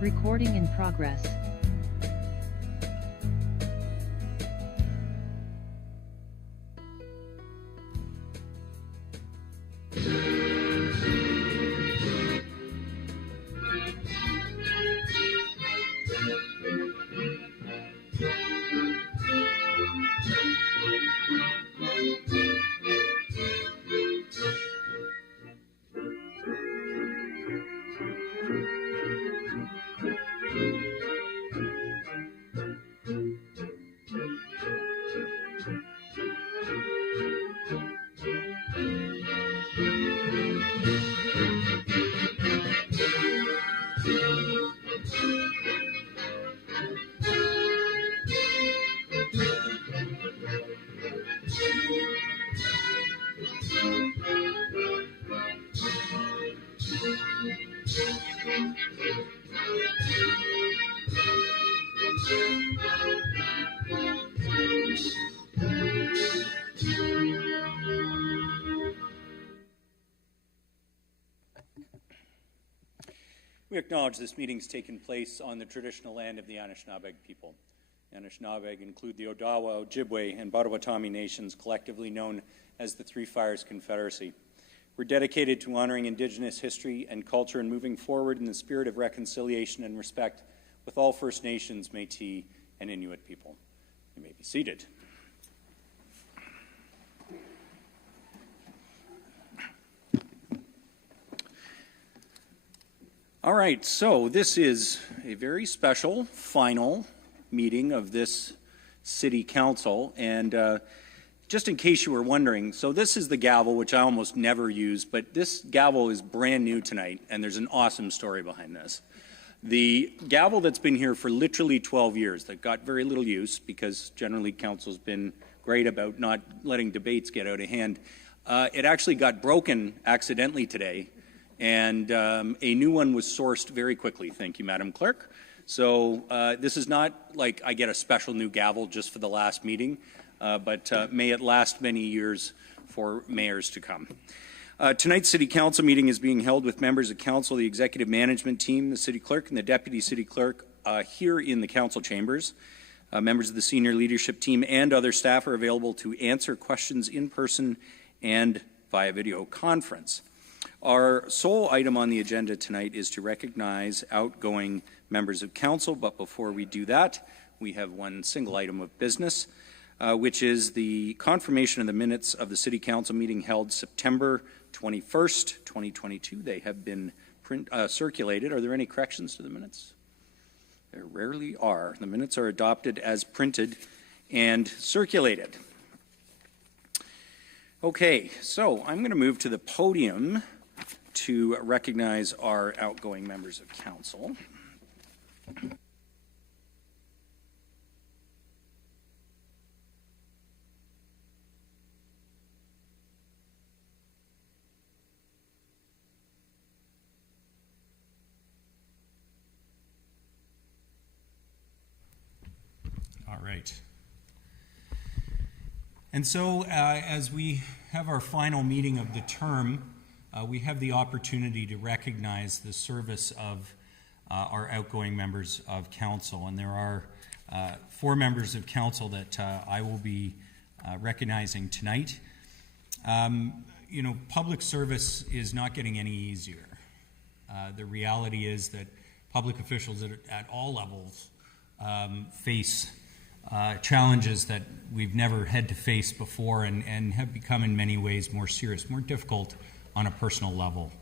Recording in progress. We acknowledge this meeting has taken place on the traditional land of the Anishinaabe people. The Anishinaabe include the Odawa, Ojibwe, and Potawatomi nations, collectively known as the Three Fires Confederacy. We're dedicated to honoring Indigenous history and culture and moving forward in the spirit of reconciliation and respect with all First Nations, Métis, and Inuit people. You may be seated. All right, so this is a very special final meeting of this City Council, and just in case you were wondering, so this is the gavel, which I almost never use, but this gavel is brand new tonight, and there's an awesome story behind this. The gavel that's been here for literally 12 years, that got very little use because generally Council's been great about not letting debates get out of hand. It actually got broken accidentally today, and a new one was sourced very quickly. Thank you, Madam Clerk. So this is not like I get a special new gavel just for the last meeting, but may it last many years for mayors to come. Tonight's City Council meeting is being held with members of Council, the Executive Management Team, the City Clerk, and the Deputy City Clerk here in the Council chambers. Members of the Senior Leadership Team and other staff are available to answer questions in person and via video conference. Our sole item on the agenda tonight is to recognize outgoing members of Council, but before we do that, we have one single item of business, which is the confirmation of the minutes of the City Council meeting held September 21st, 2022. They have been circulated. Are there any corrections to the minutes? There rarely are. The minutes are adopted as printed and circulated. Okay, so I'm going to move to the podium to recognize our outgoing members of Council. All right. And so as we have our final meeting of the term, we have the opportunity to recognize the service of our outgoing members of Council. And there are 4 members of Council that I will be recognizing tonight. You know, public service is not getting any easier. The reality is that public officials at all levels face challenges that we've never had to face before and have become in many ways more serious, more difficult on a personal level.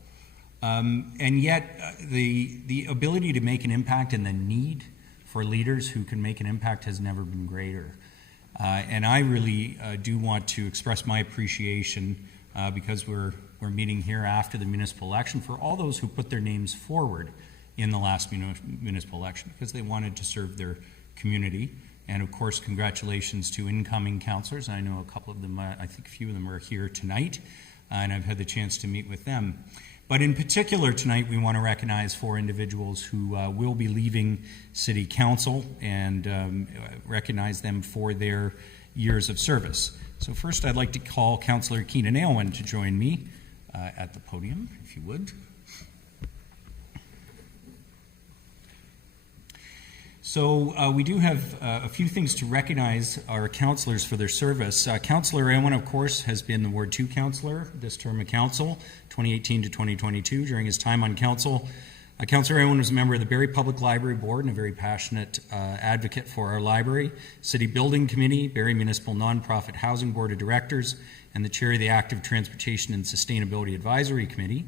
And yet the ability to make an impact and the need for leaders who can make an impact has never been greater. And I really do want to express my appreciation because we're meeting here after the municipal election for all those who put their names forward in the last municipal election because they wanted to serve their community. And of course, congratulations to incoming councillors. I know a couple of them, I think a few of them are here tonight, and I've had the chance to meet with them. But in particular tonight, we want to recognize 4 individuals who will be leaving City Council and recognize them for their years of service. So first, I'd like to call Councillor Keenan Aylwin to join me at the podium, if you would. So we do have a few things to recognize our councillors for their service. Councillor Owen, of course, has been the Ward 2 councillor this term of council, 2018 to 2022. During his time on council, Councillor Owen was a member of the Barrie Public Library Board and a very passionate advocate for our library, City Building Committee, Barrie Municipal Nonprofit Housing Board of Directors, and the chair of the Active Transportation and Sustainability Advisory Committee,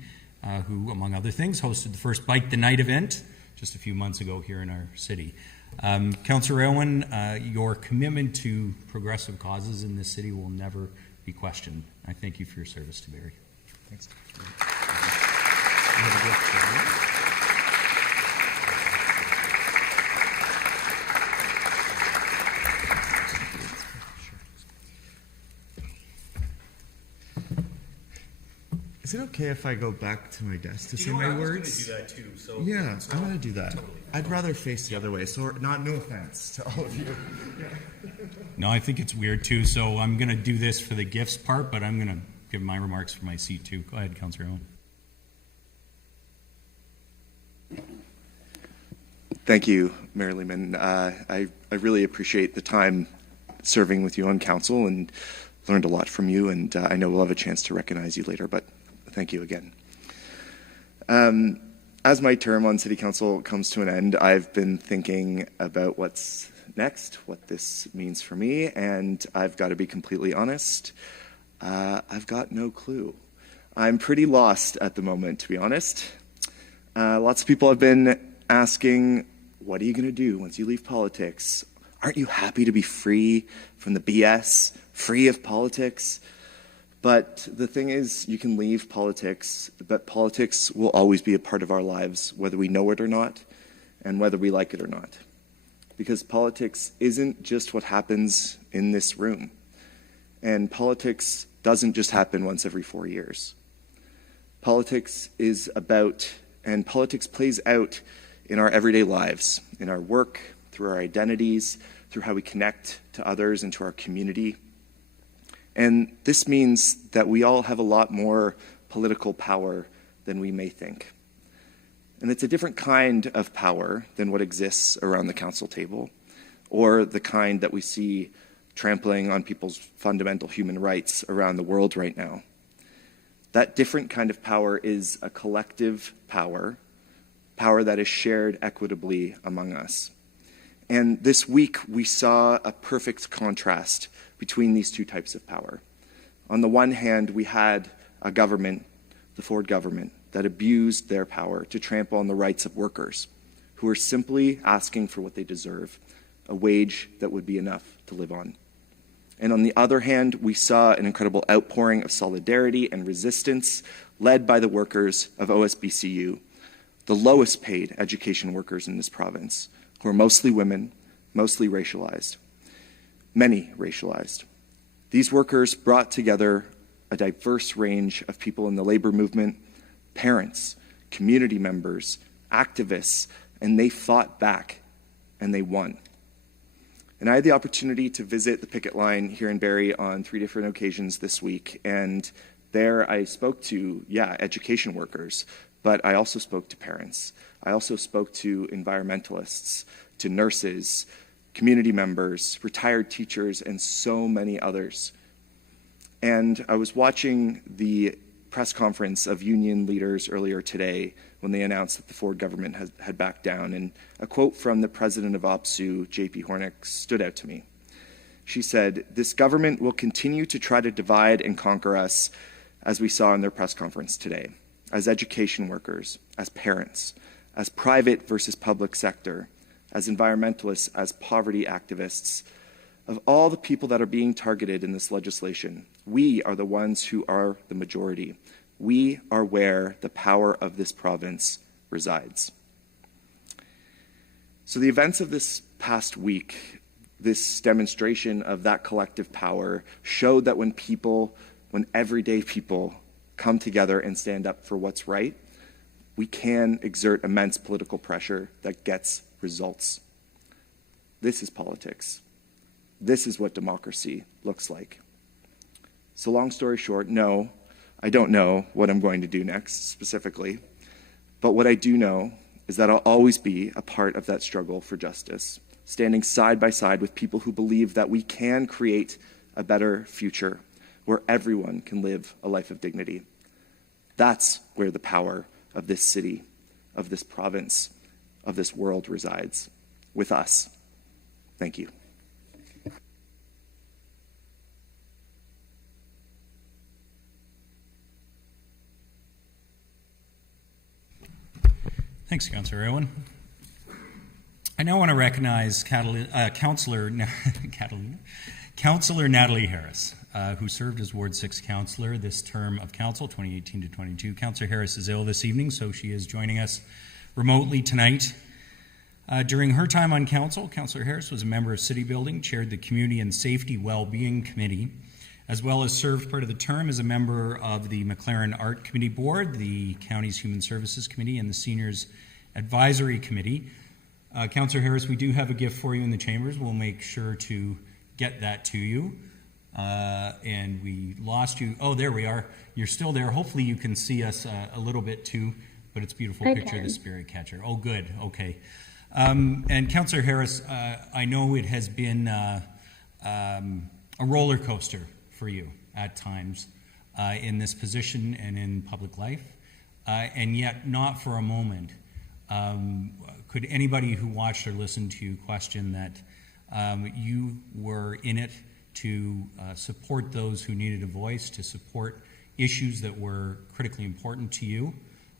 who, among other things, hosted the first Bike the Night event just a few months ago here in our city. Councillor Owen, your commitment to progressive causes in this city will never be questioned. I thank you for your service to Barrie. Thanks. Is it okay if I go back to my desk to say my words? I was going to do that too. So Yeah, I'm going to do that. I'd rather face the other way, so no offense to all of you. No, I think it's weird too, so I'm going to do this for the gifts part, but I'm going to give my remarks from my seat too. Go ahead, Councillor Owen. Thank you, Mayor Lehman. I really appreciate the time serving with you on council and learned a lot from you, and I know we'll have a chance to recognize you later, but thank you again. As my term on City Council comes to an end, I've been thinking about what's next, what this means for me, and I've got to be completely honest, I've got no clue. I'm pretty lost at the moment, to be honest. Lots of people have been asking, what are you going to do once you leave politics? Aren't you happy to be free from the BS, free of politics? But the thing is, you can leave politics, but politics will always be a part of our lives, whether we know it or not, and whether we like it or not. Because politics isn't just what happens in this room. And politics doesn't just happen once every 4 years. Politics is about, and politics plays out in our everyday lives, in our work, through our identities, through how we connect to others and to our community. And this means that we all have a lot more political power than we may think. And it's a different kind of power than what exists around the council table, or the kind that we see trampling on people's fundamental human rights around the world right now. That different kind of power is a collective power, power that is shared equitably among us. And this week, we saw a perfect contrast between these two types of power. On the one hand, we had a government, the Ford government, that abused their power to trample on the rights of workers who were simply asking for what they deserve, a wage that would be enough to live on. And on the other hand, we saw an incredible outpouring of solidarity and resistance led by the workers of OSBCU, the lowest paid education workers in this province, who are mostly women, mostly racialized, many racialized. These workers brought together a diverse range of people in the labor movement, parents, community members, activists, and they fought back, and they won. And I had the opportunity to visit the picket line here in Barrie on 3 different occasions this week, and there I spoke to, education workers, but I also spoke to parents. I also spoke to environmentalists, to nurses, community members, retired teachers, and so many others. And I was watching the press conference of union leaders earlier today when they announced that the Ford government had backed down, and a quote from the president of OPSEU, J.P. Hornick, stood out to me. She said, "This government will continue to try to divide and conquer us, as we saw in their press conference today, as education workers, as parents, as private versus public sector, as environmentalists, as poverty activists. Of all the people that are being targeted in this legislation, we are the ones who are the majority. We are where the power of this province resides." So the events of this past week, this demonstration of that collective power, showed that when everyday people come together and stand up for what's right, we can exert immense political pressure that gets results. This is politics. This is what democracy looks like. So long story short, no, I don't know what I'm going to do next specifically, but what I do know is that I'll always be a part of that struggle for justice, standing side by side with people who believe that we can create a better future where everyone can live a life of dignity. That's where the power of this city, of this province, of this world resides, with us. Thank you. Thanks, Councillor Irwin. I now want to recognize Councillor Natalie Harris, who served as Ward 6 Councillor this term of Council, 2018 to 22. Councillor Harris is ill this evening, so she is joining us remotely tonight. During her time on Council, Councillor Harris was a member of City Building, chaired the Community and Safety Wellbeing Committee, as well as served part of the term as a member of the McLaren Art Committee Board, the County's Human Services Committee, and the Seniors Advisory Committee. Councillor Harris, we do have a gift for you in the chambers. We'll make sure to get that to you. And we lost you. Oh, there we are. You're still there. Hopefully you can see us a little bit too, but it's a beautiful picture of the Spirit Catcher. Oh, good. Okay. And Councillor Harris, I know it has been a roller coaster for you at times in this position and in public life, and yet not for a moment could anybody who watched or listened to you question that you were in it to support those who needed a voice, to support issues that were critically important to you,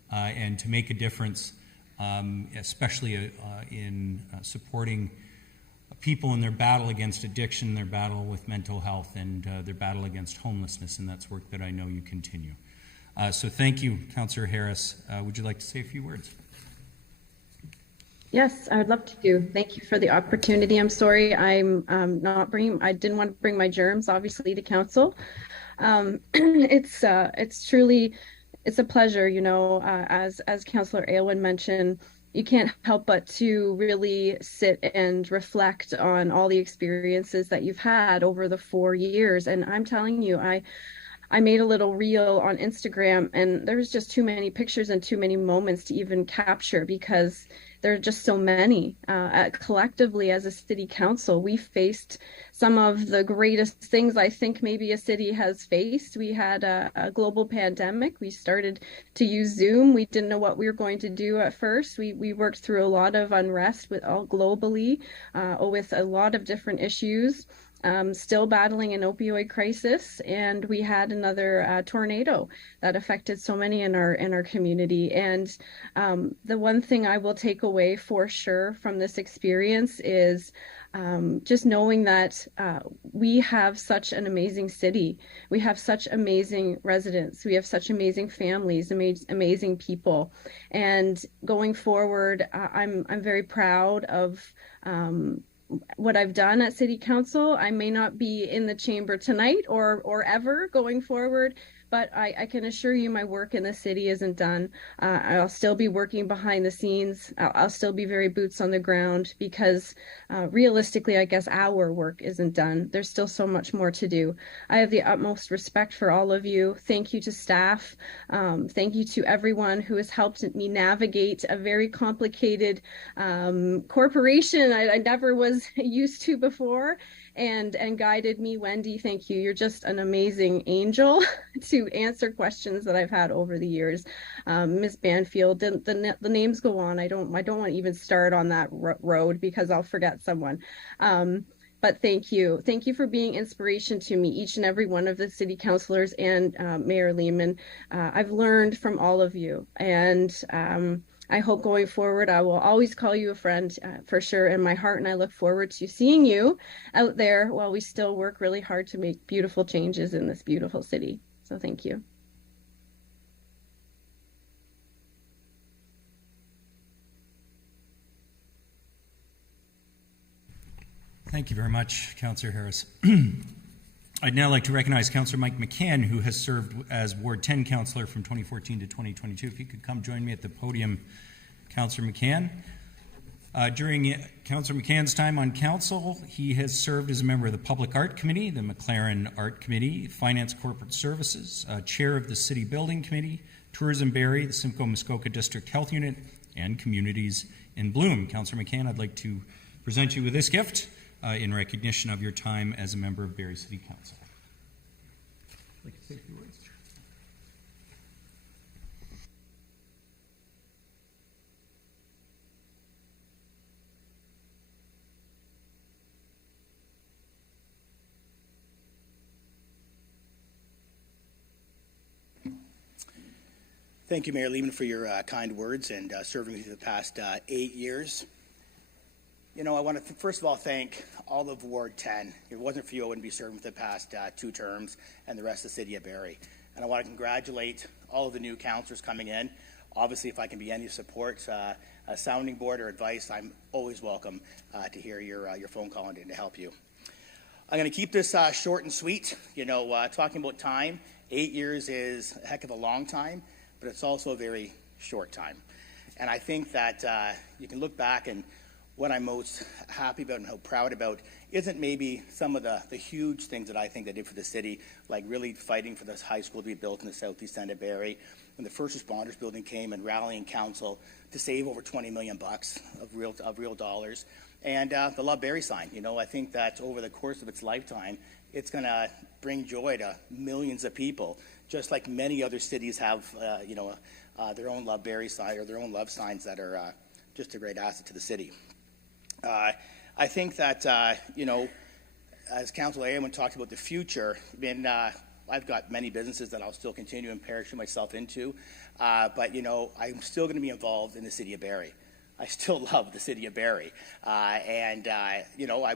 and to make a difference, especially in supporting people in their battle against addiction, their battle with mental health, and their battle against homelessness, and that's work that I know you continue. So thank you, Councillor Harris. Would you like to say a few words? Yes, I would love to. Thank you for the opportunity. I'm sorry I didn't want to bring my germs, obviously, to council. It's truly, it's a pleasure, you know, as Councillor Aylwin mentioned, you can't help but to really sit and reflect on all the experiences that you've had over the 4 years. And I'm telling you, I made a little reel on Instagram, and there was just too many pictures and too many moments to even capture because there are just so many. Collectively, as a city council, we faced some of the greatest things I think maybe a city has faced. We had a global pandemic. We started to use Zoom. We didn't know what we were going to do at first. We worked through a lot of unrest globally with a lot of different issues. Still battling an opioid crisis, and we had another tornado that affected so many in our community. And the one thing I will take away for sure from this experience is just knowing that we have such an amazing city. We have such amazing residents. We have such amazing families, amazing people. And going forward, I'm very proud of what I've done at City Council. I may not be in the chamber tonight or ever going forward, but I can assure you my work in the city isn't done. I'll still be working behind the scenes. I'll still be very boots on the ground because realistically, I guess our work isn't done. There's still so much more to do. I have the utmost respect for all of you. Thank you to staff. Thank you to everyone who has helped me navigate a very complicated corporation I never was used to before. And guided me. Wendy, thank you. You're just an amazing angel to answer questions that I've had over the years. Ms. Banfield, the names go on. I don't want to even start on that road because I'll forget someone. But thank you. Thank you for being inspiration to me, each and every one of the city councilors and Mayor Lehman. I've learned from all of you, and I hope going forward, I will always call you a friend for sure in my heart, and I look forward to seeing you out there while we still work really hard to make beautiful changes in this beautiful city. So thank you. Thank you very much, Councillor Harris. I'd now like to recognize Councillor Mike McCann, who has served as Ward 10 Councillor from 2014 to 2022. If you could come join me at the podium, Councillor McCann. During Councillor McCann's time on Council, he has served as a member of the Public Art Committee, the McLaren Art Committee, Finance Corporate Services, Chair of the City Building Committee, Tourism Barrie, the Simcoe Muskoka District Health Unit, and communities in bloom. Councillor McCann, I'd like to present you with this gift in recognition of your time as a member of Barrie City Council. I'd like to say a few words. Thank you, Mayor Lehman, for your kind words and serving me for the past 8 years. You know, I want to first of all thank all of Ward 10. If it wasn't for you, I wouldn't be serving for the past 2 terms, and the rest of the city of Barrie. And I want to congratulate all of the new councillors coming in. Obviously, if I can be any support, a sounding board or advice, I'm always welcome to hear your phone call and to help you. I'm going to keep this short and sweet. You know, talking about time, 8 years is a heck of a long time, but it's also a very short time. And I think that you can look back, and what I'm most happy about and how proud about isn't maybe some of the huge things that I think they did for the city, like really fighting for this high school to be built in the southeast end of Barrie, when the first responders building came and rallying council to save over $20 million of real dollars. And the Love Barrie sign, you know, I think that over the course of its lifetime, it's going to bring joy to millions of people, just like many other cities have, their own Love Barrie sign or their own love signs that are just a great asset to the city. I think that, as Councillor Aylwin talked about the future, I've got many businesses that I'll still continue and parachute myself into, but, you know, I'm still going to be involved in the city of Barrie. I still love the city of Barrie. I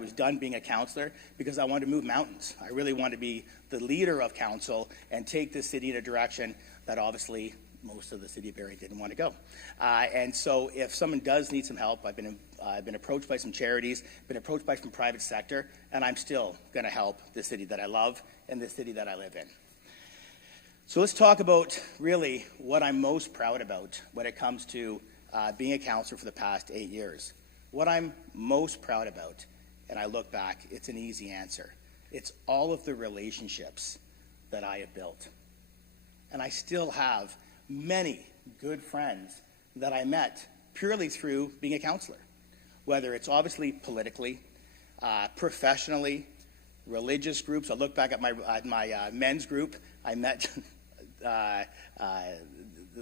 was done being a councillor because I wanted to move mountains. I really wanted to be the leader of council and take the city in a direction that obviously most of the city of Barrie didn't want to go. And so if someone does need some help, I've been approached by some charities, been approached by some private sector, and I'm still going to help the city that I love and the city that I live in. So let's talk about really what I'm most proud about when it comes to being a councillor for the past 8 years. What I'm most proud about, and I look back, it's an easy answer. It's all of the relationships that I have built. And I still have many good friends that I met purely through being a councillor, whether it's obviously politically, professionally, religious groups. I look back at my men's group. I met the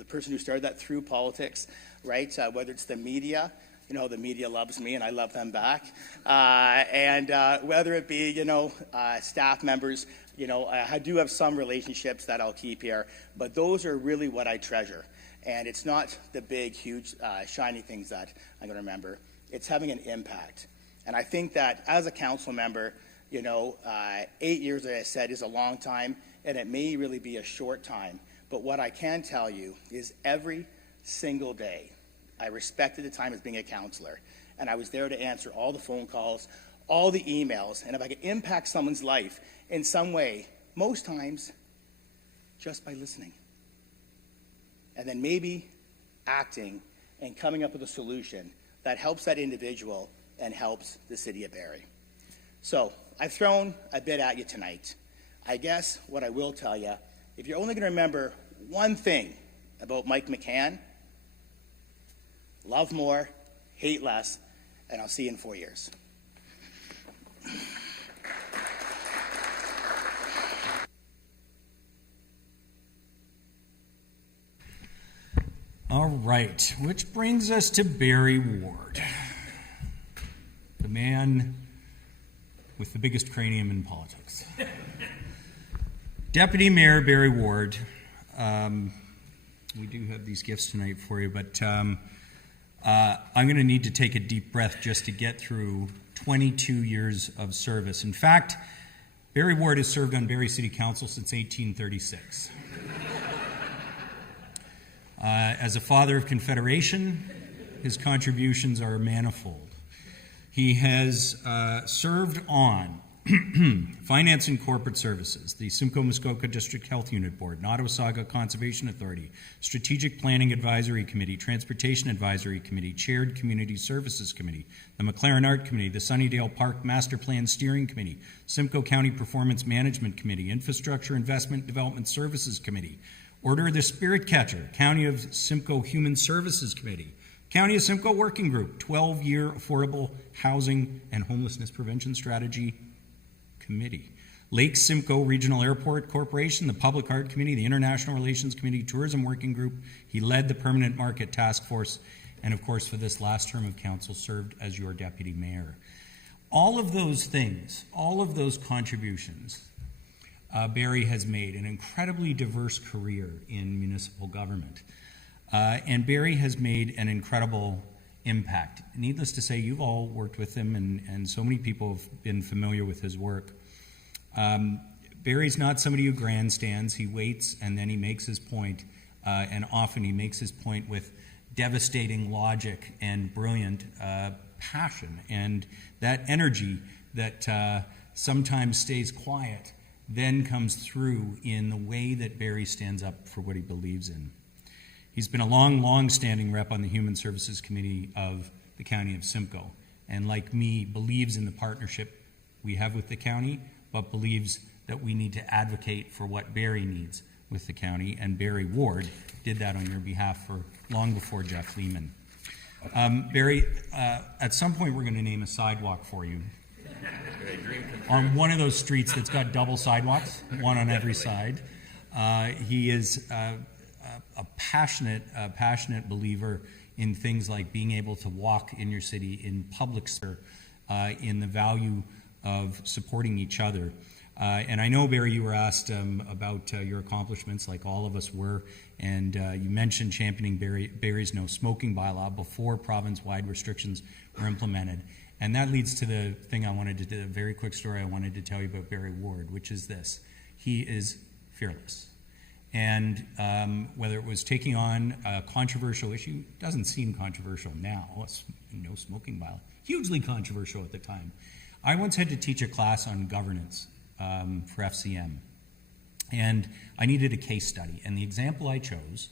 person who started that through politics, right? Whether it's the media, you know, the media loves me and I love them back. And whether it be, staff members, I do have some relationships that I'll keep here, but those are really what I treasure. And it's not the big, huge, shiny things that I'm going to remember. It's having an impact. And I think that as a council member, 8 years, as I said, is a long time, and it may really be a short time. But what I can tell you is every single day, I respected the time as being a councillor, and I was there to answer all the phone calls, all the emails, and if I could impact someone's life in some way, most times, just by listening. And then maybe acting and coming up with a solution that helps that individual and helps the city of Barrie. So I've thrown a bit at you tonight. I guess what I will tell you, if you're only going to remember one thing about Mike McCann, love more, hate less, and I'll see you in 4 years. All right, which brings us to Barrie Ward, the man with the biggest cranium in politics. Deputy Mayor Barrie Ward, we do have these gifts tonight for you, but I'm going to need to take a deep breath just to get through 22 years of service. In fact, Barrie Ward has served on Barrie City Council since 1836. As a father of Confederation, his contributions are manifold. He has served on Finance and Corporate Services, the Simcoe-Muskoka District Health Unit Board, Nottawasaga Conservation Authority, Strategic Planning Advisory Committee, Transportation Advisory Committee, Chaired Community Services Committee, the McLaren Art Committee, the Sunnydale Park Master Plan Steering Committee, Simcoe County Performance Management Committee, Infrastructure Investment Development Services Committee, Order of the Spirit Catcher, County of Simcoe Human Services Committee, County of Simcoe Working Group, 12-year Affordable Housing and Homelessness Prevention Strategy Committee. Lake Simcoe Regional Airport Corporation, the Public Art Committee, the International Relations Committee, Tourism Working Group. He led the Permanent Market Task Force, and of course, for this last term of council, served as your deputy mayor. All of those things, all of those contributions, Barry has made an incredibly diverse career in municipal government. And Barry has made an incredible impact. Needless to say, you've all worked with him, and so many people have been familiar with his work. Barry's not somebody who grandstands. He waits and then he makes his point, and often he makes his point with devastating logic and brilliant passion. And that energy that sometimes stays quiet then comes through in the way that Barry stands up for what he believes in. He's been a long-standing rep on the Human Services Committee of the County of Simcoe, and like me, believes in the partnership we have with the county, but believes that we need to advocate for what Barry needs with the county, and Barry Ward did that on your behalf for long before Jeff Lehman. Barry, at some point we're going to name a sidewalk for you on one of those streets that's got double sidewalks, one on every side. He is a passionate believer in things like being able to walk in your city, in public sphere, in the value of supporting each other. And I know, Barry, you were asked about your accomplishments, like all of us were, and you mentioned championing Barry's no smoking bylaw before province-wide restrictions were implemented. And that leads to the thing I wanted to do, a very quick story I wanted to tell you about Barry Ward, which is this. He is fearless. And whether it was taking on a controversial issue, doesn't seem controversial now, no smoking bylaw, hugely controversial at the time. I once had to teach a class on governance for FCM, and I needed a case study. And the example I chose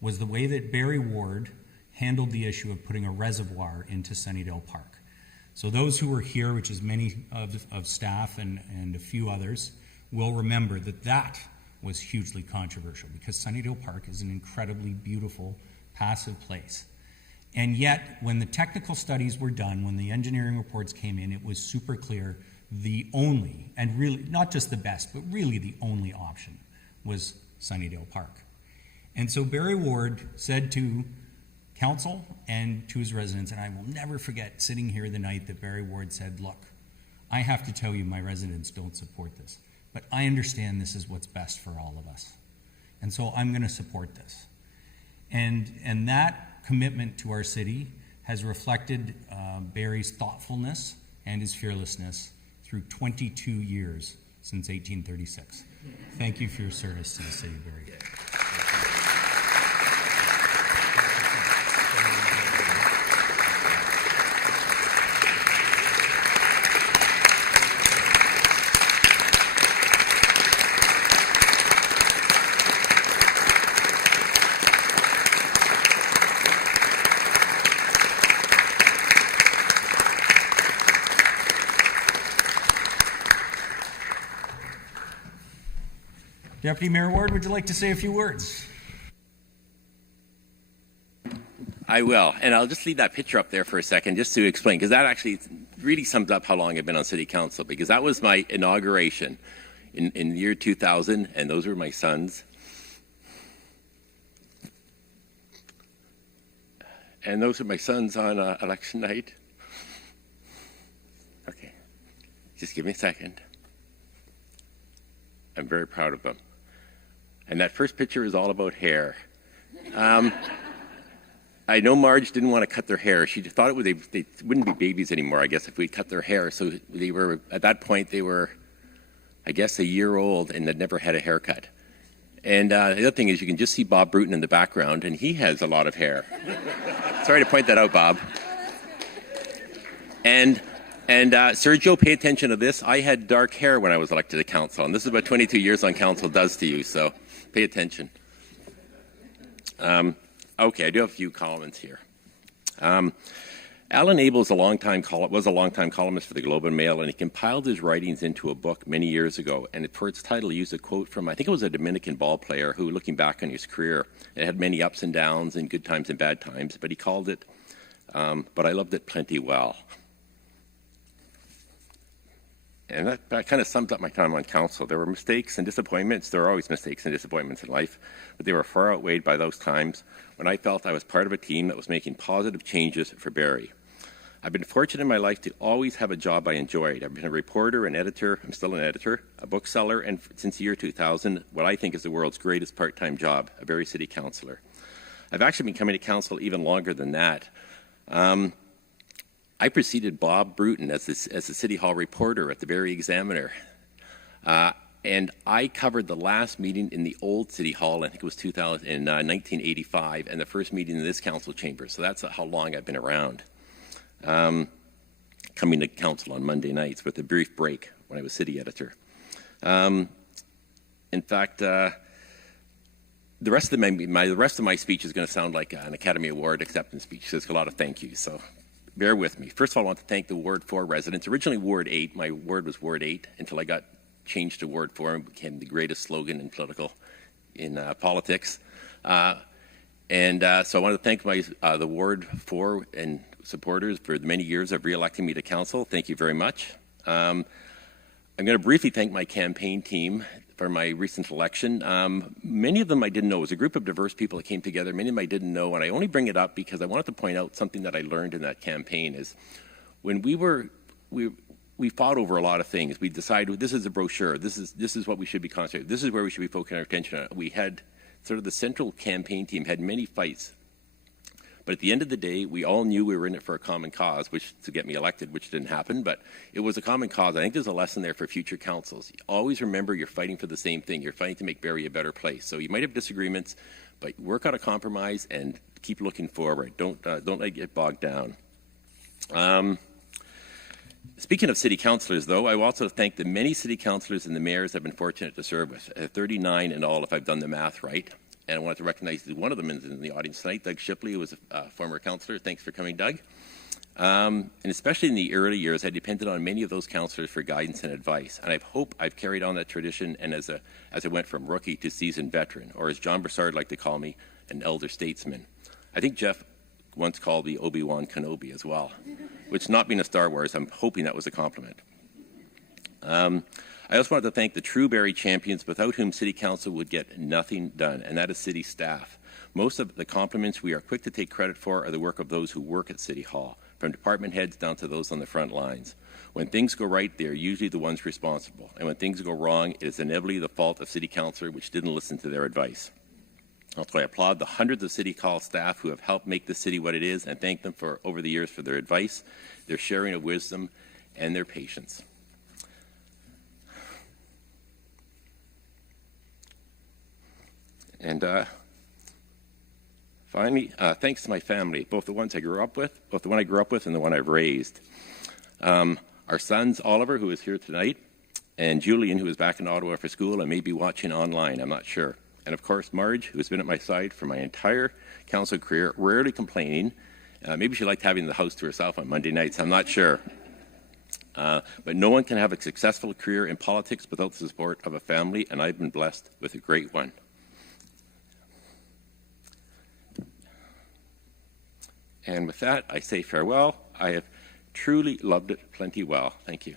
was the way that Barry Ward handled the issue of putting a reservoir into Sunnydale Park. So those who were here, which is many of staff and a few others, will remember that that was hugely controversial because Sunnydale Park is an incredibly beautiful, passive place. And yet, when the technical studies were done, when the engineering reports came in, it was super clear the only, and really not just the best, but really the only option was Sunnydale Park. And so Barry Ward said to council and to his residents, and I will never forget sitting here the night that Barry Ward said, look, I have to tell you my residents don't support this, but I understand this is what's best for all of us. And so I'm going to support this. And that commitment to our city has reflected Barry's thoughtfulness and his fearlessness through 22 years since 1836. Thank you for your service to the city, Barry. Deputy Mayor Ward, would you like to say a few words? I will, and I'll just leave that picture up there for a second just to explain, because that actually really sums up how long I've been on City Council, because that was my inauguration in the year 2000, and those were my sons. And those are my sons on election night. Okay, just give me a second. I'm very proud of them. And that first picture is all about hair. I know Marge didn't want to cut their hair. She thought they wouldn't be babies anymore, I guess, if we cut their hair. So they were, at that point, they were, I guess, a year old and had never had a haircut. And the other thing is you can just see Bob Bruton in the background, and he has a lot of hair. Sorry to point that out, Bob. And Sergio, pay attention to this. I had dark hair when I was elected to council, and this is what 22 years on council does to you, so pay attention. Okay, I do have a few comments here. Alan Abel was a longtime columnist for the Globe and Mail, and he compiled his writings into a book many years ago, and for its title he used a quote from, I think it was a Dominican ball player who, looking back on his career, it had many ups and downs and good times and bad times, but he called it, but I loved it plenty well. And that kind of sums up my time on council. There were mistakes and disappointments. There are always mistakes and disappointments in life, but they were far outweighed by those times when I felt I was part of a team that was making positive changes for Barrie. I've been fortunate in my life to always have a job I enjoyed. I've been a reporter, an editor, I'm still an editor, a bookseller, and since the year 2000, what I think is the world's greatest part-time job, a Barrie City Councillor. I've actually been coming to council even longer than that. I preceded Bob Bruton as the City Hall reporter at the Barrie Examiner. And I covered the last meeting in the old City Hall, I think it was 1985, and the first meeting in this council chamber. So that's how long I've been around. Coming to council on Monday nights with a brief break when I was city editor. In fact, the rest of my speech is going to sound like an Academy Award acceptance speech. There's a lot of thank yous, so bear with me. First of all, I want to thank the Ward 4 residents. Originally Ward 8, my ward was Ward 8 until I got changed to Ward 4 and became the greatest slogan in politics. So I want to thank the Ward 4 and supporters for the many years of re-electing me to council. Thank you very much. I'm going to briefly thank my campaign team for my recent election. Many of them I didn't know. It was a group of diverse people that came together. Many of them I didn't know, and I only bring it up because I wanted to point out something that I learned in that campaign is when we fought over a lot of things. We decided this is a brochure. This is what we should be concentrating. This is where we should be focusing our attention on. We had sort of the central campaign team had many fights. But at the end of the day, we all knew we were in it for a common cause, which to get me elected, which didn't happen, but it was a common cause. I think there's a lesson there for future councils. Always remember you're fighting for the same thing. You're fighting to make Barrie a better place. So you might have disagreements, but work out a compromise and keep looking forward. Don't let it get bogged down. Speaking of city councillors, though, I also thank the many city councillors and the mayors I've been fortunate to serve with. 39 in all, if I've done the math right. And I want to recognize one of them in the audience tonight, Doug Shipley, who was a former councillor. Thanks for coming, Doug. And especially in the early years, I depended on many of those councillors for guidance and advice. And I hope I've carried on that tradition and as I went from rookie to seasoned veteran, or as John Broussard liked to call me, an elder statesman. I think Jeff once called me Obi-Wan Kenobi as well, which not being a Star Wars, I'm hoping that was a compliment. I also wanted to thank the true Barrie champions without whom City Council would get nothing done, and that is city staff. Most of the compliments we are quick to take credit for are the work of those who work at City Hall, from department heads down to those on the front lines. When things go right, they are usually the ones responsible, and when things go wrong, it is inevitably the fault of City Councillor which didn't listen to their advice. Also, I applaud the hundreds of City Hall staff who have helped make the city what it is, and thank them for over the years for their advice, their sharing of wisdom, and their patience. And finally, thanks to my family, both the one I grew up with and the one I've raised. Our sons, Oliver, who is here tonight, and Julian, who is back in Ottawa for school and may be watching online, I'm not sure. And of course, Marge, who has been at my side for my entire council career, rarely complaining. Maybe she liked having the house to herself on Monday nights, I'm not sure. But no one can have a successful career in politics without the support of a family, and I've been blessed with a great one. And with that, I say farewell. I have truly loved it plenty well. Thank you.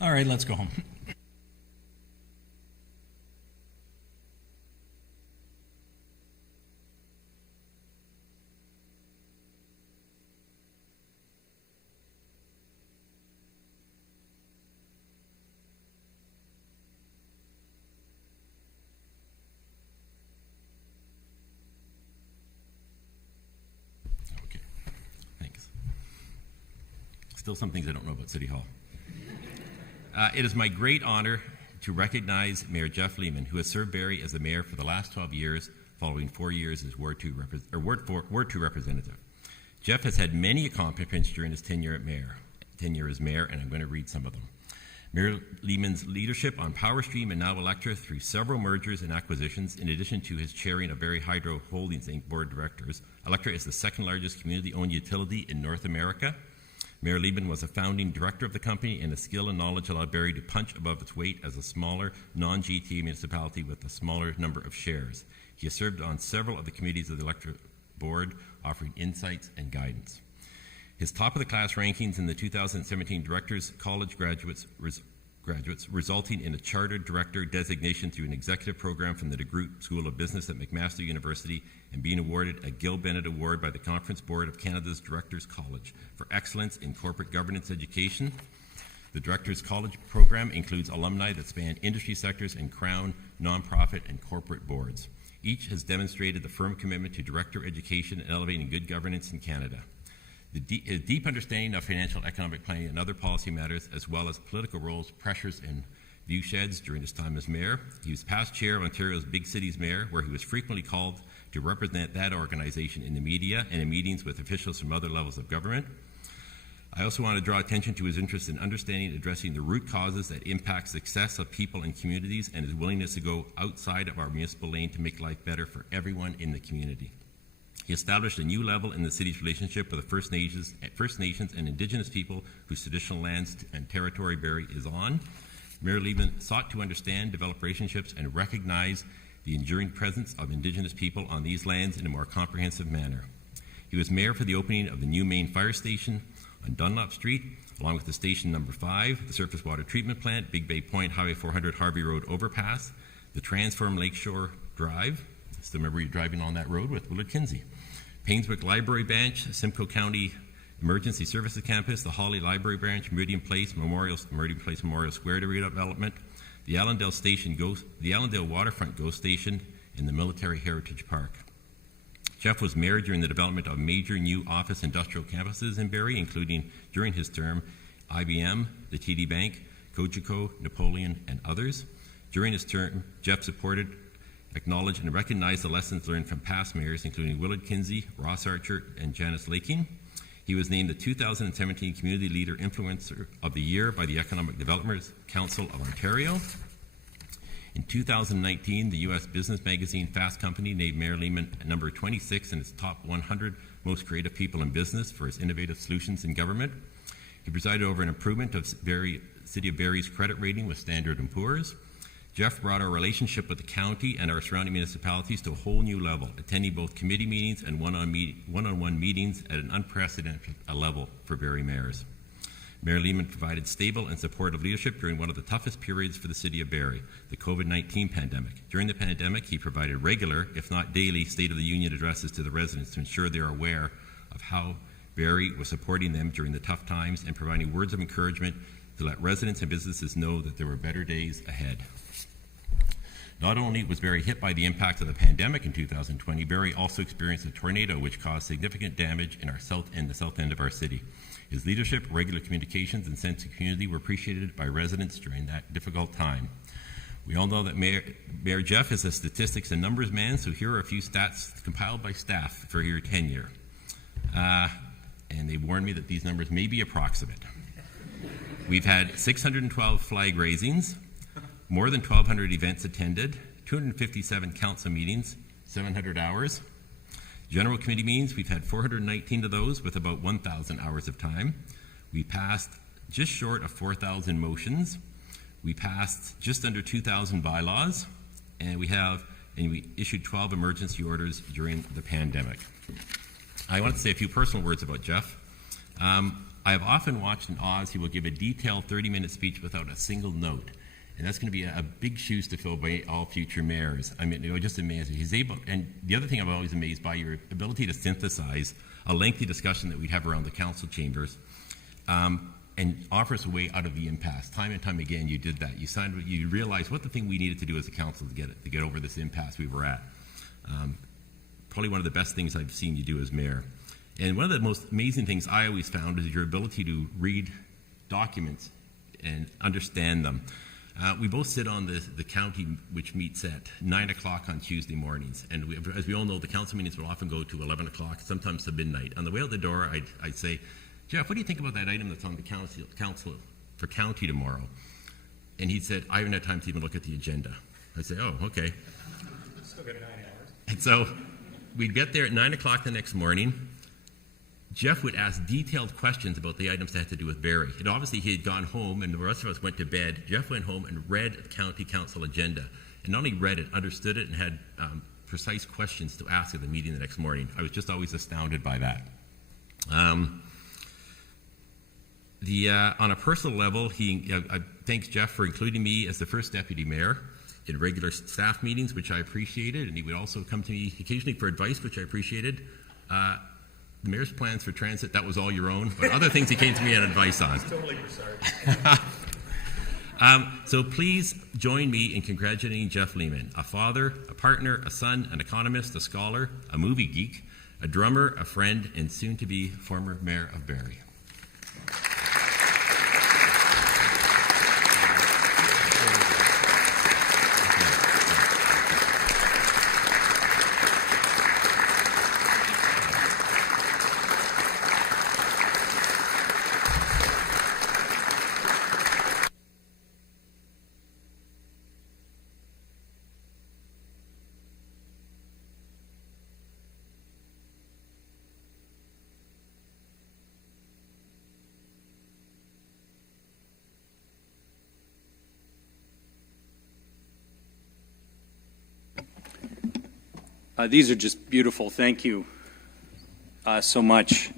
All right, let's go home. Okay, thanks. Still some things I don't know about City Hall. It is my great honor to recognize Mayor Jeff Lehman, who has served Barrie as the mayor for the last 12 years, following 4 years as Ward 2 representative. Jeff has had many accomplishments during his tenure as mayor, and I'm going to read some of them. Mayor Lehman's leadership on PowerStream and now Electra through several mergers and acquisitions, in addition to his chairing of Barrie Hydro Holdings Inc. board of directors. Electra is the second largest community-owned utility in North America. Mayor Lehman was a founding director of the company, and his skill and knowledge allowed Barrie to punch above its weight as a smaller, non-GTA municipality with a smaller number of shares. He has served on several of the committees of the Electra board, offering insights and guidance. His top-of-the-class rankings in the 2017 Directors College graduates resulting in a chartered director designation through an executive program from the DeGroote School of Business at McMaster University, and being awarded a Gil Bennett Award by the Conference Board of Canada's Directors College for excellence in corporate governance education. The Directors College program includes alumni that span industry sectors and Crown, nonprofit, and corporate boards. Each has demonstrated the firm commitment to director education and elevating good governance in Canada. His deep understanding of financial economic planning and other policy matters, as well as political roles, pressures, and viewsheds during his time as mayor. He was past chair of Ontario's Big Cities Mayor, where he was frequently called to represent that organization in the media and in meetings with officials from other levels of government. I also want to draw attention to his interest in understanding and addressing the root causes that impact success of people and communities, and his willingness to go outside of our municipal lane to make life better for everyone in the community. He established a new level in the city's relationship with the First Nations and Indigenous people whose traditional lands and territory Barrie is on. Mayor Lehman sought to understand, develop relationships, and recognize the enduring presence of Indigenous people on these lands in a more comprehensive manner. He was mayor for the opening of the new main fire station on Dunlop Street, along with the station number 5, the surface water treatment plant, Big Bay Point, Highway 400 Harvey Road overpass, the Transform Lakeshore Drive. Still remember you driving on that road with Willard Kinsey. Painswick Library Branch, Simcoe County Emergency Services Campus, the Hawley Library Branch, Meridian Place Memorial Square redevelopment, the Allendale Waterfront Ghost Station, and the Military Heritage Park. Jeff was mayor during the development of major new office industrial campuses in Barrie, including, during his term, IBM, the TD Bank, Cogeco, Napoleon, and others. During his term, Jeff supported, acknowledged, and recognized the lessons learned from past mayors, including Willard Kinsey, Ross Archer, and Janice Laking. He was named the 2017 Community Leader Influencer of the Year by the Economic Development Council of Ontario. In 2019, the U.S. business magazine Fast Company named Mayor Lehman number 26 in its top 100 most creative people in business for his innovative solutions in government. He presided over an improvement of City of Barrie's credit rating with Standard & Poor's. Jeff brought our relationship with the county and our surrounding municipalities to a whole new level, attending both committee meetings and one-on-one meetings at an unprecedented level for Barrie mayors. Mayor Lehman provided stable and supportive leadership during one of the toughest periods for the City of Barrie, the COVID-19 pandemic. During the pandemic, he provided regular, if not daily, State of the Union addresses to the residents to ensure they are aware of how Barrie was supporting them during the tough times and providing words of encouragement to let residents and businesses know that there were better days ahead. Not only was Barrie hit by the impact of the pandemic in 2020, Barrie also experienced a tornado which caused significant damage in the south end of our city. His leadership, regular communications, and sense of community were appreciated by residents during that difficult time. We all know that Mayor Jeff is a statistics and numbers man, so here are a few stats compiled by staff for your tenure. And they warned me that these numbers may be approximate. We've had 612 flag raisings, more than 1,200 events attended, 257 council meetings, 700 hours. General committee meetings, we've had 419 of those with about 1,000 hours of time. We passed just short of 4,000 motions. We passed just under 2,000 bylaws, and we issued 12 emergency orders during the pandemic. I want to say a few personal words about Jeff. I have often watched in Oz, he will give a detailed 30-minute speech without a single note. And that's going to be a big shoes to fill by all future mayors. I mean, just amazing. He's able, and the other thing I'm always amazed by, your ability to synthesize a lengthy discussion that we'd have around the council chambers, and offer us a way out of the impasse. Time and time again, you did that. You realized what the thing we needed to do as a council to get over this impasse we were at. Probably one of the best things I've seen you do as mayor. And one of the most amazing things I always found is your ability to read documents and understand them. We both sit on the county, which meets at 9 o'clock on Tuesday mornings. And as we all know, the council meetings will often go to 11 o'clock, sometimes to midnight. On the way out the door, I'd say, Jeff, what do you think about that item that's on the council for county tomorrow? And he said, I haven't had time to even look at the agenda. I say, oh, okay. Still got 9 hours. And so we'd get there at 9 o'clock the next morning. Jeff would ask detailed questions about the items that had to do with Barrie. And obviously he had gone home and the rest of us went to bed. Jeff went home and read the county council agenda. And not only read it, understood it, and had precise questions to ask at the meeting the next morning. I was just always astounded by that. On a personal level, I thanks Jeff for including me as the first deputy mayor in regular staff meetings, which I appreciated, and he would also come to me occasionally for advice, which I appreciated. The mayor's plans for transit, that was all your own, but other things he came to me on advice on. Totally sorry. So please join me in congratulating Jeff Leeman, a father, a partner, a son, an economist, a scholar, a movie geek, a drummer, a friend, and soon-to-be former mayor of Barrie. These are just beautiful. Thank you so much.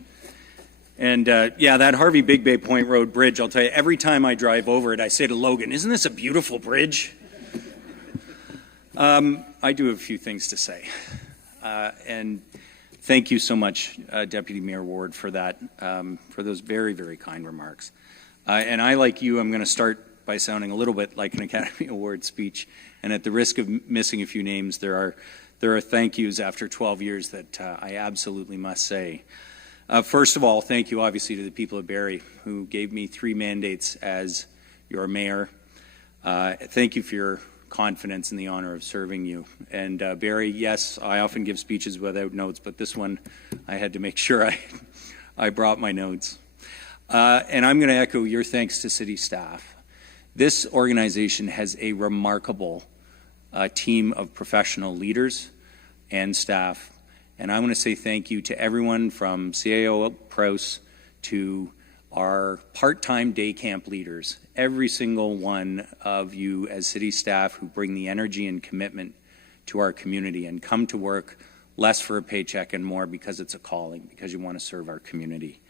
And yeah, that Harvey Big Bay Point Road Bridge, I'll tell you, every time I drive over it, I say to Logan, isn't this a beautiful bridge? I do have a few things to say. And thank you so much, Deputy Mayor Ward, for that, for those very, very kind remarks. And I, like you, I'm going to start by sounding a little bit like an Academy Award speech. And at the risk of missing a few names, there are thank yous after 12 years that I absolutely must say. First of all, thank you obviously to the people of Barrie who gave me 3 mandates as your mayor. Thank you for your confidence in the honor of serving you. And Barrie, yes, I often give speeches without notes, but this one I had to make sure I brought my notes. And I'm going to echo your thanks to city staff. This organization has a remarkable team of professional leaders and staff. And I want to say thank you to everyone from CAO Prowse to our part-time day camp leaders, every single one of you as city staff who bring the energy and commitment to our community and come to work less for a paycheck and more because it's a calling, because you want to serve our community.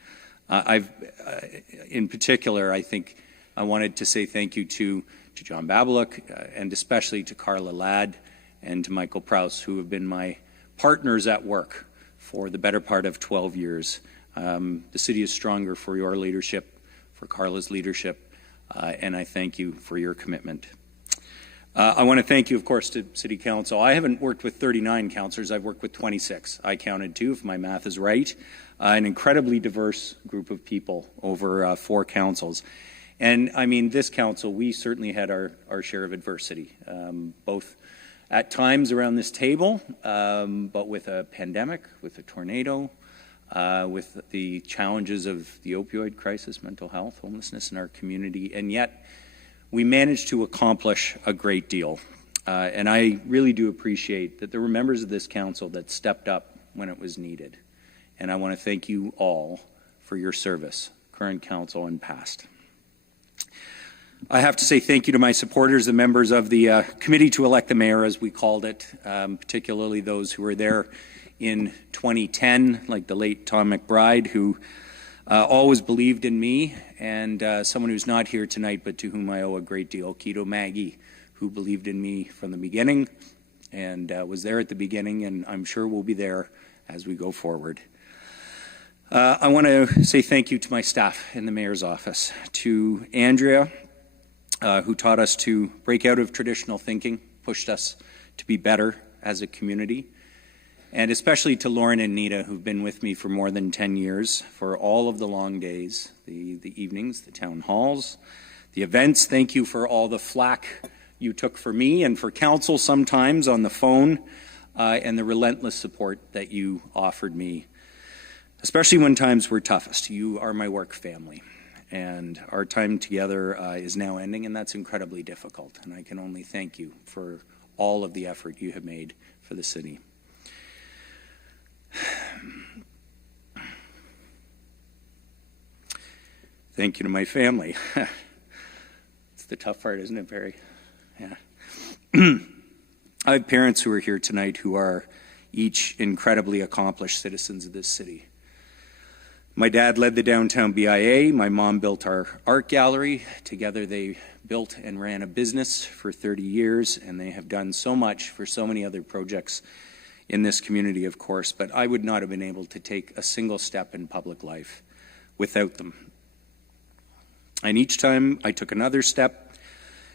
In particular, I think I wanted to say thank you to John Babaluk and especially to Carla Ladd and to Michael Prowse, who have been my partners at work for the better part of 12 years. The city is stronger for your leadership, for Carla's leadership, and I thank you for your commitment. I want to thank you, of course, to City Council. I haven't worked with 39 councillors. I've worked with 26. I counted 2, if my math is right. An incredibly diverse group of people over 4 councils. And, I mean, this council, we certainly had our share of adversity, both at times around this table, but with a pandemic, with a tornado, with the challenges of the opioid crisis, mental health, homelessness in our community, and yet we managed to accomplish a great deal. And I really do appreciate that there were members of this council that stepped up when it was needed. And I want to thank you all for your service, current council and past. I have to say thank you to my supporters, the members of the Committee to Elect the Mayor, as we called it, particularly those who were there in 2010, like the late Tom McBride, who always believed in me, and someone who's not here tonight, but to whom I owe a great deal, Keto Maggie, who believed in me from the beginning and was there at the beginning, and I'm sure will be there as we go forward. I want to say thank you to my staff in the Mayor's office, to Andrea, who taught us to break out of traditional thinking, pushed us to be better as a community, and especially to Lauren and Nita, who've been with me for more than 10 years, for all of the long days, the evenings, the town halls, the events. Thank you for all the flack you took for me and for council sometimes on the phone, and the relentless support that you offered me, especially when times were toughest. You are my work family, and our time together is now ending, and that's incredibly difficult, and I can only thank you for all of the effort you have made for the city. Thank you to my family. It's the tough part, isn't it, Barry? Yeah. I have parents who are here tonight who are each incredibly accomplished citizens of this city. My dad led the downtown BIA. My mom built our art gallery. Together they built and ran a business for 30 years, and they have done so much for so many other projects in this community, of course, but I would not have been able to take a single step in public life without them. And each time I took another step,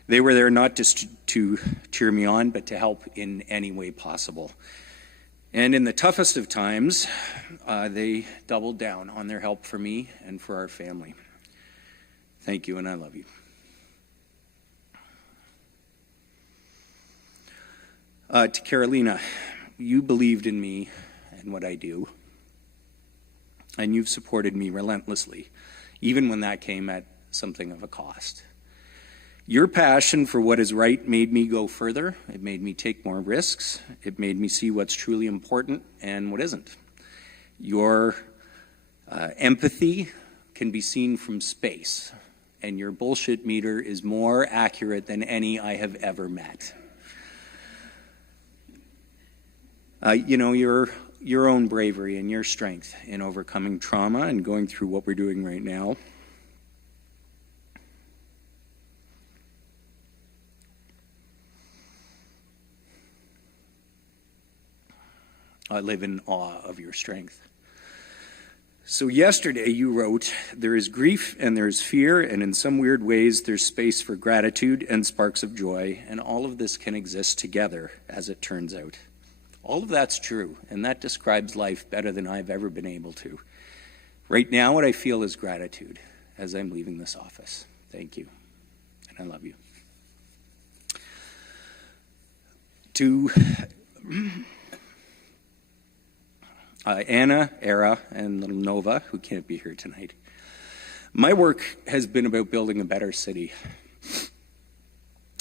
they were there not just to cheer me on, but to help in any way possible. And in the toughest of times, they doubled down on their help for me and for our family. Thank you, and I love you. To Carolina, you believed in me and what I do, and you've supported me relentlessly, even when that came at something of a cost. Your passion for what is right made me go further. It made me take more risks. It made me see what's truly important and what isn't. Your empathy can be seen from space, and your bullshit meter is more accurate than any I have ever met. You know, your own bravery and your strength in overcoming trauma and going through what we're doing right now. I live in awe of your strength. So yesterday you wrote, there is grief and there is fear, and in some weird ways there's space for gratitude and sparks of joy, and all of this can exist together, as it turns out. All of that's true, and that describes life better than I've ever been able to. Right now, what I feel is gratitude as I'm leaving this office. Thank you, and I love you. To Anna, Era, and little Nova, who can't be here tonight, my work has been about building a better city.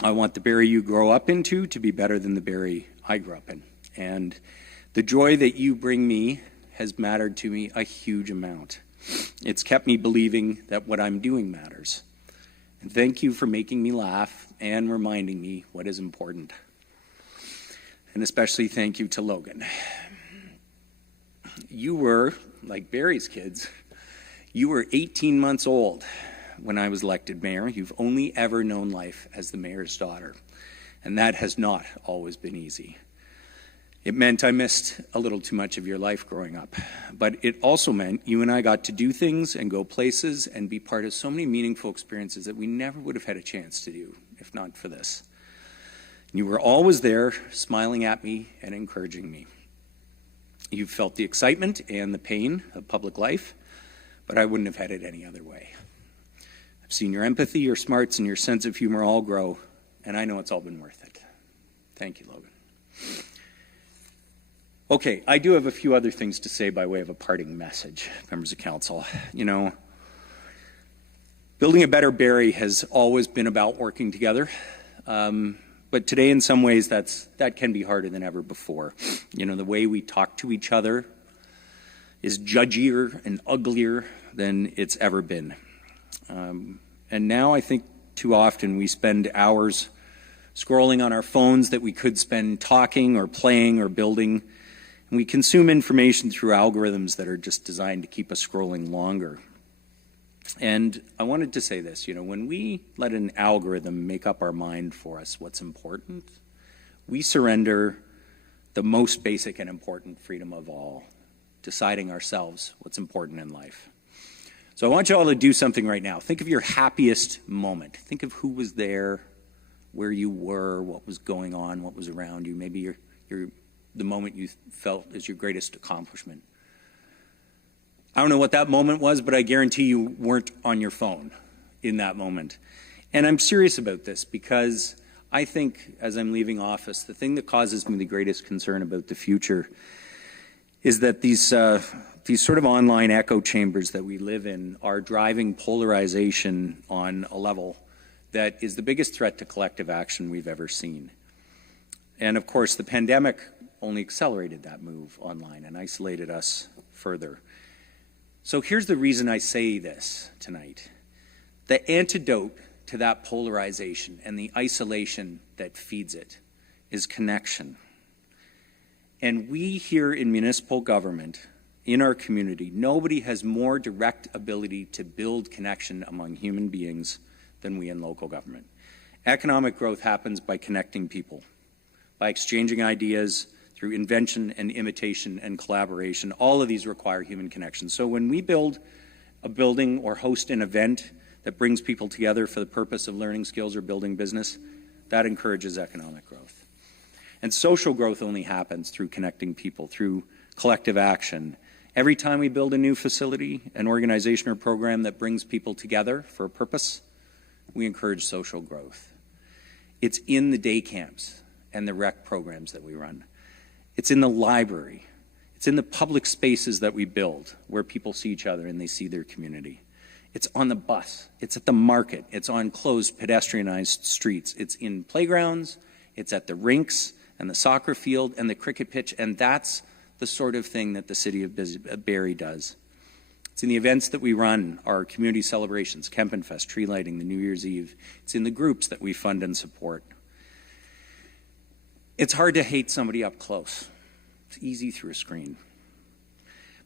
I want the Barrie you grow up into to be better than the Barrie I grew up in. And the joy that you bring me has mattered to me a huge amount. It's kept me believing that what I'm doing matters. And thank you for making me laugh and reminding me what is important. And especially thank you to Logan. You were, like Barrie's kids, you were 18 months old when I was elected mayor. You've only ever known life as the mayor's daughter. And that has not always been easy. It meant I missed a little too much of your life growing up. But it also meant you and I got to do things and go places and be part of so many meaningful experiences that we never would have had a chance to do if not for this. You were always there, smiling at me and encouraging me. You felt the excitement and the pain of public life, but I wouldn't have had it any other way. I've seen your empathy, your smarts, and your sense of humor all grow, and I know it's all been worth it. Thank you, Logan. Okay, I do have a few other things to say by way of a parting message, members of council. You know, building a better Barrie has always been about working together. But today, in some ways, that can be harder than ever before. You know, the way we talk to each other is judgier and uglier than it's ever been. And now I think too often we spend hours scrolling on our phones that we could spend talking or playing or building. And we consume information through algorithms that are just designed to keep us scrolling longer. And I wanted to say this, you know, when we let an algorithm make up our mind for us what's important, we surrender the most basic and important freedom of all, deciding ourselves what's important in life. So I want you all to do something right now. Think of your happiest moment. Think of who was there, where you were, what was going on, what was around you. Maybe the moment you felt is your greatest accomplishment. I don't know what that moment was, but I guarantee you weren't on your phone in that moment. And I'm serious about this because I think, as I'm leaving office, the thing that causes me the greatest concern about the future is that these sort of online echo chambers that we live in are driving polarization on a level that is the biggest threat to collective action we've ever seen. And of course, the pandemic only accelerated that move online and isolated us further. So here's the reason I say this tonight. The antidote to that polarization and the isolation that feeds it is connection. And we here in municipal government, in our community, nobody has more direct ability to build connection among human beings than we in local government. Economic growth happens by connecting people, by exchanging ideas through invention and imitation and collaboration. All of these require human connection. So when we build a building or host an event that brings people together for the purpose of learning skills or building business, that encourages economic growth. And social growth only happens through connecting people, through collective action. Every time we build a new facility, an organization or program that brings people together for a purpose, we encourage social growth. It's in the day camps and the rec programs that we run. It's in the library. It's in the public spaces that we build where people see each other and they see their community. It's on the bus. It's at the market. It's on closed pedestrianized streets. It's in playgrounds. It's at the rinks and the soccer field and the cricket pitch, and that's the sort of thing that the city of Barrie does. It's in the events that we run, our community celebrations, Kempenfest, tree lighting, the New Year's Eve. It's in the groups that we fund and support. It's hard to hate somebody up close. It's easy through a screen.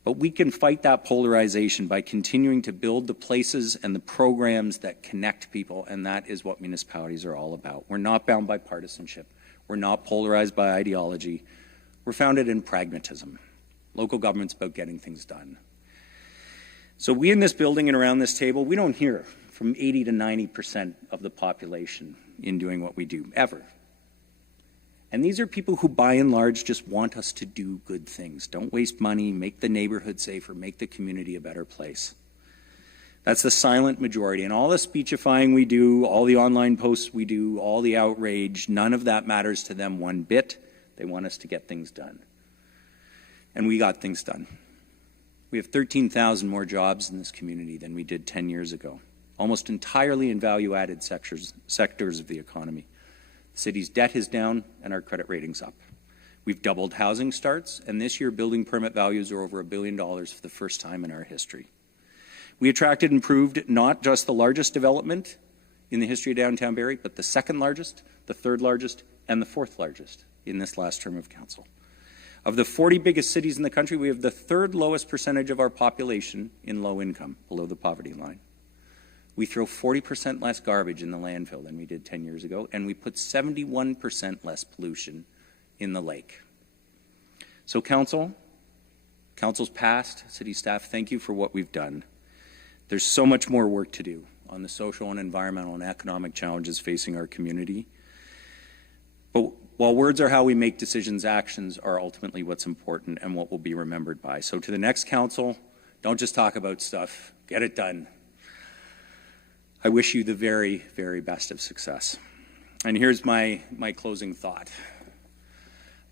But we can fight that polarization by continuing to build the places and the programs that connect people, and that is what municipalities are all about. We're not bound by partisanship. We're not polarized by ideology. We're founded in pragmatism. Local government's about getting things done. So we in this building and around this table, we don't hear from 80 to 90% of the population in doing what we do, ever. And these are people who, by and large, just want us to do good things. Don't waste money, make the neighborhood safer, make the community a better place. That's the silent majority. And all the speechifying we do, all the online posts we do, all the outrage, none of that matters to them one bit. They want us to get things done. And we got things done. We have 13,000 more jobs in this community than we did 10 years ago, almost entirely in value-added sectors of the economy. The city's debt is down and our credit rating's up. We've doubled housing starts, and this year building permit values are over $1 billion for the first time in our history. We attracted and improved not just the largest development in the history of downtown Barrie, but the second largest, the third largest, and the fourth largest in this last term of council. Of the 40 biggest cities in the country, we have the third lowest percentage of our population in low income, below the poverty line. We throw 40% less garbage in the landfill than we did 10 years ago, and we put 71% less pollution in the lake. So council's passed, city staff, thank you for what we've done. There's so much more work to do on the social and environmental and economic challenges facing our community. But while words are how we make decisions, actions are ultimately what's important and what we'll be remembered by. So to the next council, don't just talk about stuff, get it done. I wish you the very, very best of success. And here's my closing thought.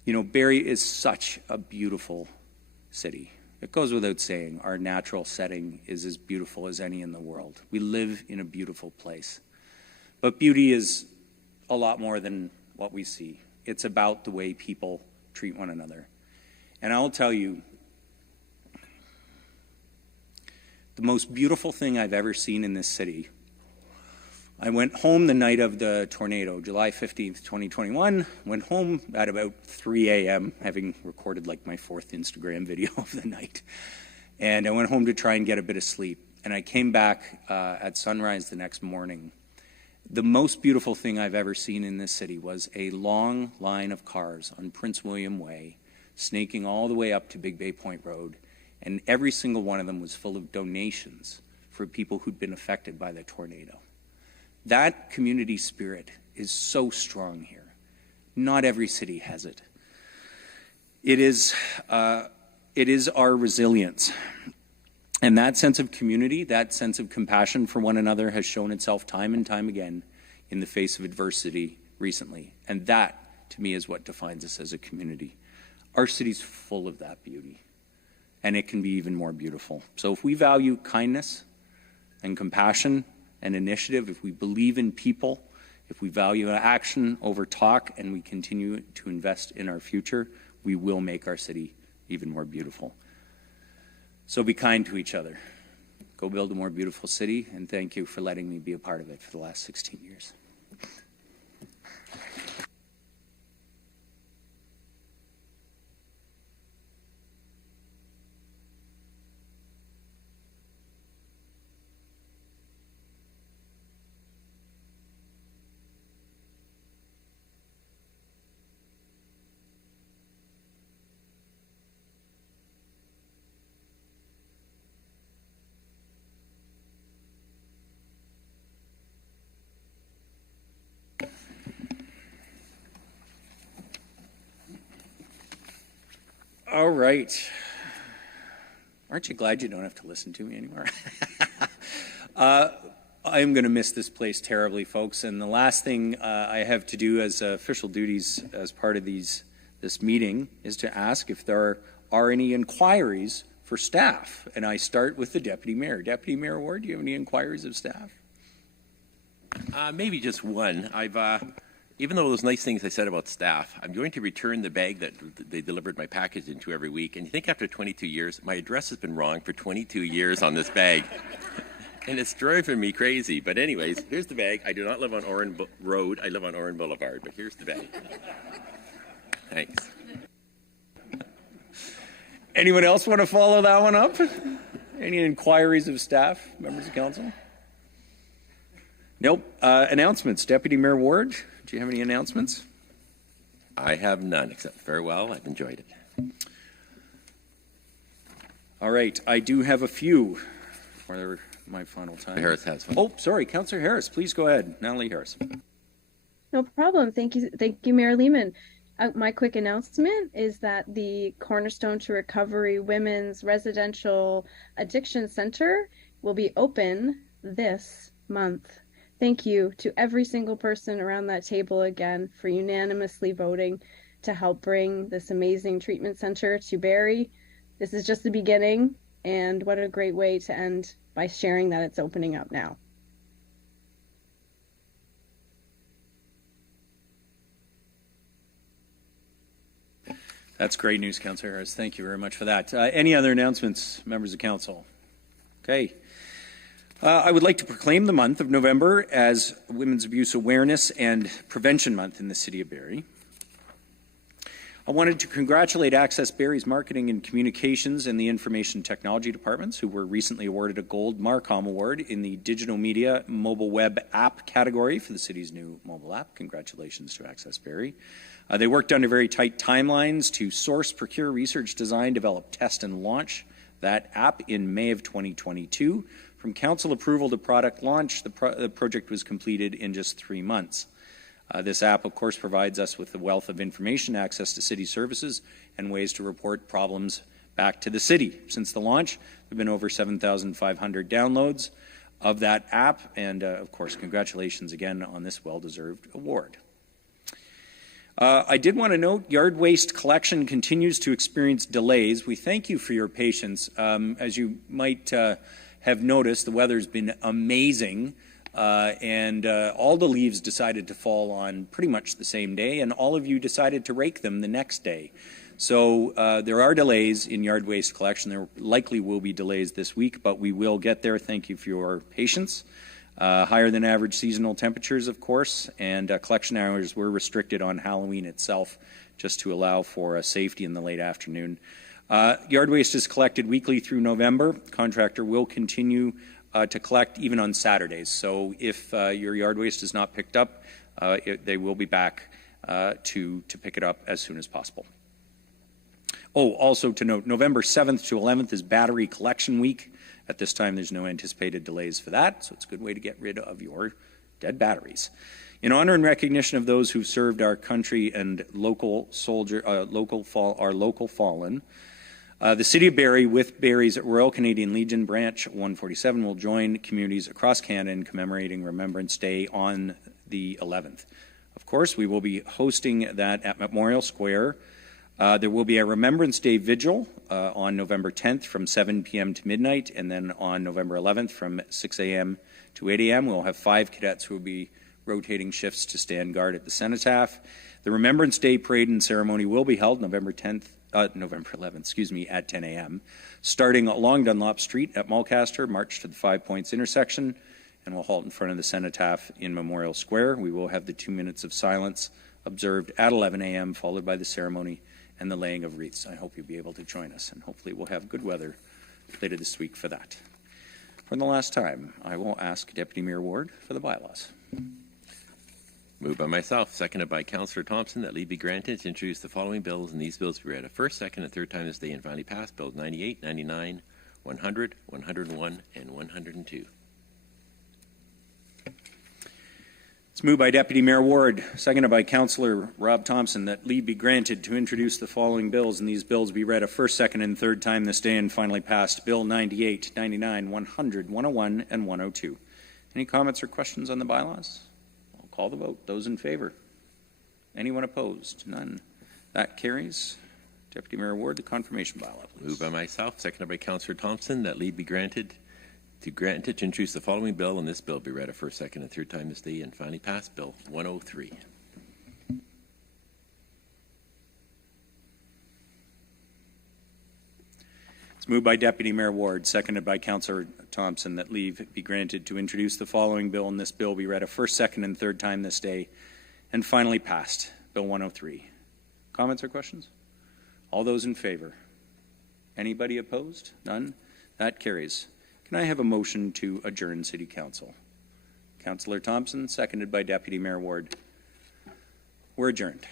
You know, Barrie is such a beautiful city. It goes without saying, our natural setting is as beautiful as any in the world. We live in a beautiful place. But beauty is a lot more than what we see. It's about the way people treat one another. And I'll tell you, the most beautiful thing I've ever seen in this city, I went home the night of the tornado, July 15th, 2021, went home at about 3 a.m., having recorded like my fourth Instagram video of the night. And I went home to try and get a bit of sleep. And I came back at sunrise the next morning. The most beautiful thing I've ever seen in this city was a long line of cars on Prince William Way, snaking all the way up to Big Bay Point Road. And every single one of them was full of donations for people who'd been affected by the tornado. That community spirit is so strong here. Not every city has it. It is our resilience. And that sense of community, that sense of compassion for one another has shown itself time and time again in the face of adversity recently. And that, to me, is what defines us as a community. Our city's full of that beauty, and it can be even more beautiful. So if we value kindness and compassion and initiative, if we believe in people, if we value action over talk, and we continue to invest in our future, we will make our city even more beautiful. So be kind to each other. Go build a more beautiful city, and thank you for letting me be a part of it for the last 16 years. All right. Aren't you glad you don't have to listen to me anymore? I'm going to miss this place terribly, folks. And the last thing I have to do as official duties as part of this meeting is to ask if there are any inquiries for staff. And I start with the Deputy Mayor. Deputy Mayor Ward, do you have any inquiries of staff? Maybe just one. Even though those nice things I said about staff, I'm going to return the bag that they delivered my package into every week. And you think after 22 years, my address has been wrong for 22 years on this bag. And it's driving me crazy. But anyways, here's the bag. I do not live on Oren Road. I live on Oren Boulevard. But here's the bag. Thanks. Anyone else want to follow that one up? Any inquiries of staff, members of council? Nope. Announcements. Deputy Mayor Ward, do you have any announcements? I have none, except farewell. I've enjoyed it. All right. I do have a few for my final time. Harris has one. Oh, sorry. Councillor Harris, please go ahead. Natalie Harris. No problem. Thank you, Mayor Lehman. My quick announcement is that the Cornerstone to Recovery Women's Residential Addiction Center will be open this month. Thank you to every single person around that table again for unanimously voting to help bring this amazing treatment center to Barrie. This is just the beginning, and what a great way to end by sharing that it's opening up now. That's great news, Councillor Harris. Thank you very much for that. Any other announcements, members of council? Okay. I would like to proclaim the month of November as Women's Abuse Awareness and Prevention Month in the City of Barrie. I wanted to congratulate Access Barrie's Marketing and Communications and the Information Technology Departments, who were recently awarded a Gold Marcom Award in the Digital Media Mobile Web App category for the city's new mobile app. Congratulations to Access Barrie. They worked under very tight timelines to source, procure, research, design, develop, test, and launch that app in May of 2022. From council approval to product launch, the project was completed in just 3 months. This app, of course, provides us with a wealth of information, access to city services, and ways to report problems back to the city. Since the launch, there have been over 7,500 downloads of that app, and of course, congratulations again on this well-deserved award. I did want to note yard waste collection continues to experience delays. We thank you for your patience. As you might have noticed, the weather's been amazing, and all the leaves decided to fall on pretty much the same day, and all of you decided to rake them the next day. So there are delays in yard waste collection. There likely will be delays this week, but we will get there. Thank you for your patience. Higher than average seasonal temperatures, of course, and collection hours were restricted on Halloween itself just to allow for safety in the late afternoon. Yard waste is collected weekly through November. Contractor will continue to collect even on Saturdays. So if your yard waste is not picked up, they will be back to pick it up as soon as possible. Oh, also to note, November 7th to 11th is Battery Collection Week. At this time, there's no anticipated delays for that, so it's a good way to get rid of your dead batteries. In honor and recognition of those who've served our country and local fallen, The City of Barrie, with Barrie's Royal Canadian Legion Branch 147, will join communities across Canada in commemorating Remembrance Day on the 11th. Of course, we will be hosting that at Memorial Square. There will be a Remembrance Day vigil on November 10th from 7 p.m. to midnight, and then on November 11th from 6 a.m. to 8 a.m. We'll have 5 cadets who will be rotating shifts to stand guard at the cenotaph. The Remembrance Day parade and ceremony will be held November 11th, at 10 a.m., starting along Dunlop Street at Mulcaster, march to the 5 Points intersection, and we'll halt in front of the cenotaph in Memorial Square. We will have the 2 minutes of silence observed at 11 a.m., followed by the ceremony and the laying of wreaths. I hope you'll be able to join us, and hopefully we'll have good weather later this week for that. For the last time, I will ask Deputy Mayor Ward for the bylaws. Moved by myself, seconded by Councillor Thompson, that leave be granted to introduce the following bills, and these bills be read a first, second, and third time this day and finally passed. Bills 98, 99, 100, 101, and 102. It's moved by Deputy Mayor Ward, seconded by Councillor Rob Thompson, that leave be granted to introduce the following bills, and these bills be read a first, second, and third time this day and finally passed. Bill 98, 99, 100, 101, and 102. Any comments or questions on the bylaws? I'll call the vote. Those in favor? Anyone opposed? None. That carries. Deputy Mayor Ward, the confirmation bylaw, please. Moved by myself, seconded by Councillor Thompson, that leave be granted to introduce the following bill, and this bill be read a first, second, and third time this day and finally passed. Bill 103. It's moved by Deputy Mayor Ward, seconded by Councillor Thompson, that leave be granted to introduce the following bill, and this bill be read a first, second, and third time this day and finally passed. Bill 103. Comments or questions? All those in favor? Anybody opposed? None? That carries. Can I have a motion to adjourn City Council? Councillor Thompson, seconded by Deputy Mayor Ward. We're adjourned.